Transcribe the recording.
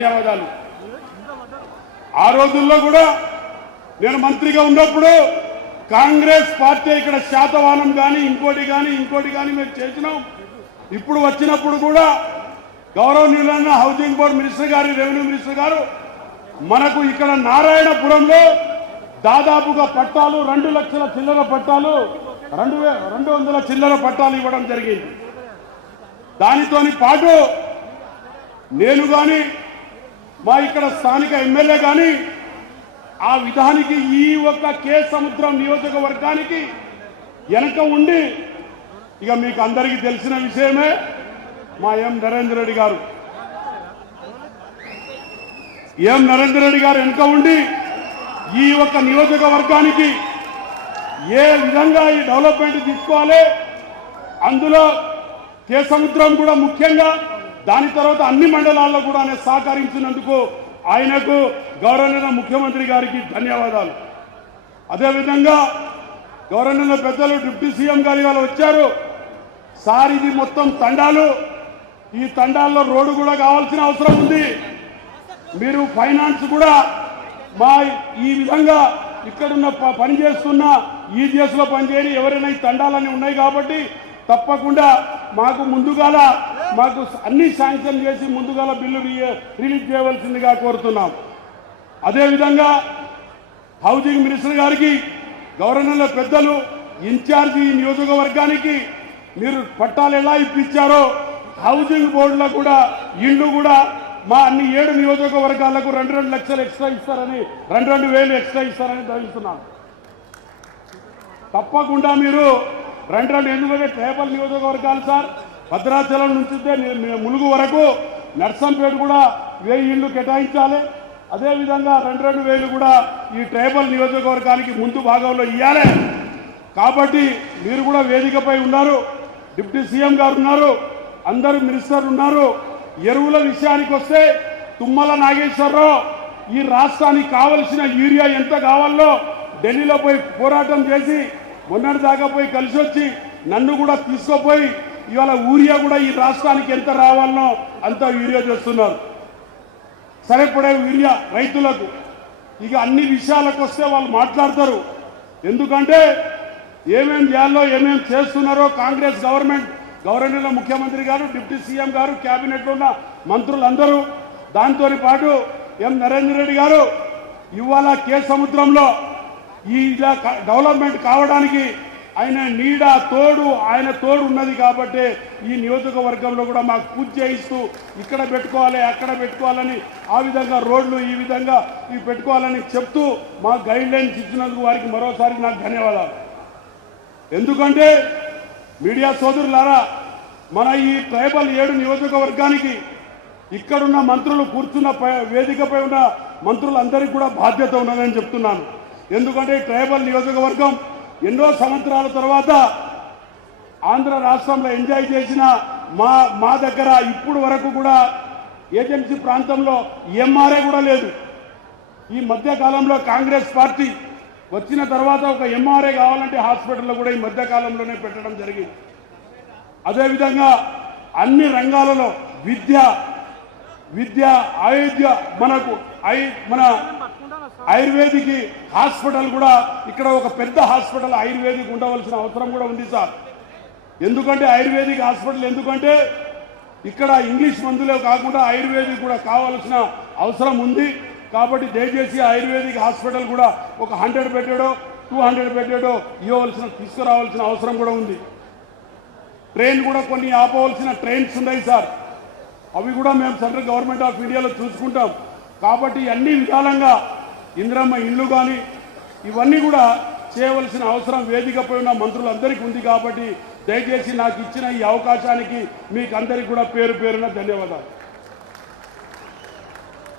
ధన్యవాదాలు. ఆ రోజుల్లో కూడా నేను మంత్రిగా ఉన్నప్పుడు కాంగ్రెస్ పార్టీ ఇక్కడ శాతవానం కానీ ఇంకోటి కానీ ఇంకోటి కానీ మేము చేసినాం. ఇప్పుడు వచ్చినప్పుడు కూడా గౌరవనీయులైన హౌసింగ్ బోర్డు మినిస్టర్ గారు రెవెన్యూ మినిస్టర్ గారు మనకు ఇక్కడ నారాయణపురంలో దాదాపుగా పట్టాలు రెండు లక్షల చిల్లర పట్టాలు రెండు రెండు వందల చిల్లర పట్టాలు ఇవ్వడం జరిగింది. దానితోని పాటు నేను కానీ మా ఇక్కడ స్థానిక ఎమ్మెల్యే కానీ ఆ విధానికి ఈ ఒక్క కే సముద్రం నియోజకవర్గానికి వెనక ఉండి ఇక మీకు అందరికీ తెలిసిన విషయమే మా ఎం నరేంద్ర రెడ్డి గారు. ఎం నరేంద్ర రెడ్డి గారు వెనక ఉండి ఈ ఒక్క నియోజకవర్గానికి ఏ విధంగా ఈ డెవలప్మెంట్ తీసుకోవాలి అందులో కే సముద్రం కూడా ముఖ్యంగా దాని తర్వాత అన్ని మండలాల్లో కూడా ఆయన సహకరించినందుకు ఆయనకు గౌరవనీయ ముఖ్యమంత్రి గారికి ధన్యవాదాలు. అదేవిధంగా గౌరవనీయ పెద్దలు డిప్యూటీ సీఎం గారు ఇవాళ వచ్చారు. సార్ ఇది మొత్తం తండాలు. ఈ తండాల్లో రోడ్డు కూడా కావాల్సిన అవసరం ఉంది. మీరు ఫైనాన్స్ కూడా మా ఈ విధంగా ఇక్కడున్న ప- పనిచేస్తున్న ఈజీఎస్లో పనిచేయని ఎవరైనా ఈ తండాలన్నీ ఉన్నాయి కాబట్టి తప్పకుండా మాకు ముందుగాల మాకు అన్ని శాంక్షన్ చేసి ముందుగాల బిల్లు రిలీజ్ చేయవలసిందిగా కోరుతున్నాం. అదేవిధంగా హౌసింగ్ మినిస్టర్ గారికి గవర్నర్ల పెద్దలు ఇన్ఛార్జి ఈ నియోజకవర్గానికి మీరు పట్టాలు ఎలా ఇప్పించారో హౌసింగ్ బోర్డులో కూడా ఇళ్ళు కూడా మా అన్ని ఏడు నియోజకవర్గాలకు రెండు రెండు లక్షలు ఎక్స్ట్రా ఇస్తారని రెండు రెండు వేలు ఎక్స్ట్రా ఇస్తారని భావిస్తున్నాను తప్పకుండా మీరు రెండు రెండు ఎందుకంటే ట్రైబల్ నియోజకవర్గాలు సార్. భద్రాచలం నుంచి ములుగు వరకు నర్సంపేట కూడా వెయ్యి ఇళ్ళు కేటాయించాలి. అదేవిధంగా రెండు రెండు వేలు కూడా ఈ ట్రైబల్ నియోజకవర్గానికి ముందు భాగంలో ఇవ్వాలి కాబట్టి మీరు కూడా వేదికపై ఉన్నారు. డిప్యూటీ సీఎం గారు ఉన్నారు. అందరు మినిస్టర్ ఉన్నారు. ఎరువుల విషయానికి వస్తే తుమ్మల నాగేశ్వరరావు ఈ రాష్ట్రానికి కావలసిన యూరియా ఎంత కావాలో ఢిల్లీలో పోయి పోరాటం చేసి మొన్నటి దాకా పోయి కలిసి వచ్చి నన్ను కూడా తీసుకుపోయి ఇవాళ యూరియా కూడా ఈ రాష్ట్రానికి ఎంత రావాలనో అంత యూరియా చేస్తున్నారు సరిపడే యూరియా రైతులకు. ఇక అన్ని విషయాలకు వస్తే వాళ్ళు మాట్లాడతారు. ఎందుకంటే ఏమేం చేయాలో ఏమేం చేస్తున్నారో కాంగ్రెస్ గవర్నమెంట్ గవర్నర్ల ముఖ్యమంత్రి గారు డిప్యూటీ సీఎం గారు క్యాబినెట్లో ఉన్న మంత్రులందరూ దాంతో పాటు ఎం నరేంద్ర రెడ్డి గారు ఇవాళ కే సముద్రంలో ఈ ఇలా డెవలప్మెంట్ కావడానికి ఆయన నీడ తోడు ఆయన తోడు ఉన్నది కాబట్టి ఈ నియోజకవర్గంలో కూడా మాకు పూజ చేయిస్తూ ఇక్కడ పెట్టుకోవాలి అక్కడ పెట్టుకోవాలని ఆ విధంగా రోడ్లు ఈ విధంగా ఇవి పెట్టుకోవాలని చెప్తూ మా గైడ్ లైన్స్ ఇచ్చినందుకు వారికి మరోసారి నాకు ధన్యవాదాలు. ఎందుకంటే మీడియా సోదరులారా మన ఈ ట్రైబల్ ఏడు నియోజకవర్గానికి ఇక్కడున్న మంత్రులు కూర్చున్న పై- వేదికపై ఉన్న మంత్రులందరికీ కూడా బాధ్యత ఉన్నదని చెప్తున్నాను. ఎందుకంటే ట్రైబల్ నియోజకవర్గం ఎన్నో సంవత్సరాల తర్వాత ఆంధ్ర రాష్ట్రంలో ఎంజాయ్ చేసిన మా మా దగ్గర ఇప్పుడు వరకు కూడా ఏజెన్సీ ప్రాంతంలో ఎంఆర్ఐ కూడా లేదు. ఈ మధ్యకాలంలో కాంగ్రెస్ పార్టీ వచ్చిన తర్వాత ఒక ఎంఆర్ఐ కావాలంటే హాస్పిటల్లో కూడా ఈ మధ్యకాలంలోనే పెట్టడం జరిగింది. అదేవిధంగా అన్ని రంగాలలో విద్య విద్య ఆయుధ్య మనకు ఐ మన ఆయుర్వేదిక్ హాస్పిటల్ కూడా ఇక్కడ ఒక పెద్ద హాస్పిటల్ ఆయుర్వేదిక్ ఉండవలసిన అవసరం కూడా ఉంది సార్. ఎందుకంటే ఆయుర్వేదిక్ హాస్పిటల్ ఎందుకంటే ఇక్కడ ఇంగ్లీష్ మందులే కాకుండా ఆయుర్వేదిక్ కూడా కావాల్సిన అవసరం ఉంది. కాబట్టి దయచేసి ఆయుర్వేదిక్ హాస్పిటల్ కూడా ఒక హండ్రెడ్ పెట్టాడో టూ హండ్రెడ్ పెట్టాడో ఇవ్వవలసిన తీసుకురావాల్సిన అవసరం కూడా ఉంది. ట్రైన్ కూడా కొన్ని ఆపవలసిన ట్రైన్స్ ఉన్నాయి సార్. అవి కూడా మేము సెంట్రల్ గవర్నమెంట్ ఆఫ్ ఇండియాలో చూసుకుంటాం. కాబట్టి అన్ని విధాలంగా ఇందిరమ్మ ఇండ్లు కానీ ఇవన్నీ కూడా చేయవలసిన అవసరం వేదికపై ఉన్న మంత్రులందరికీ ఉంది కాబట్టి దయచేసి నాకు ఇచ్చిన ఈ అవకాశానికి మీకు అందరికీ కూడా పేరు పేరున ధన్యవాదాలు.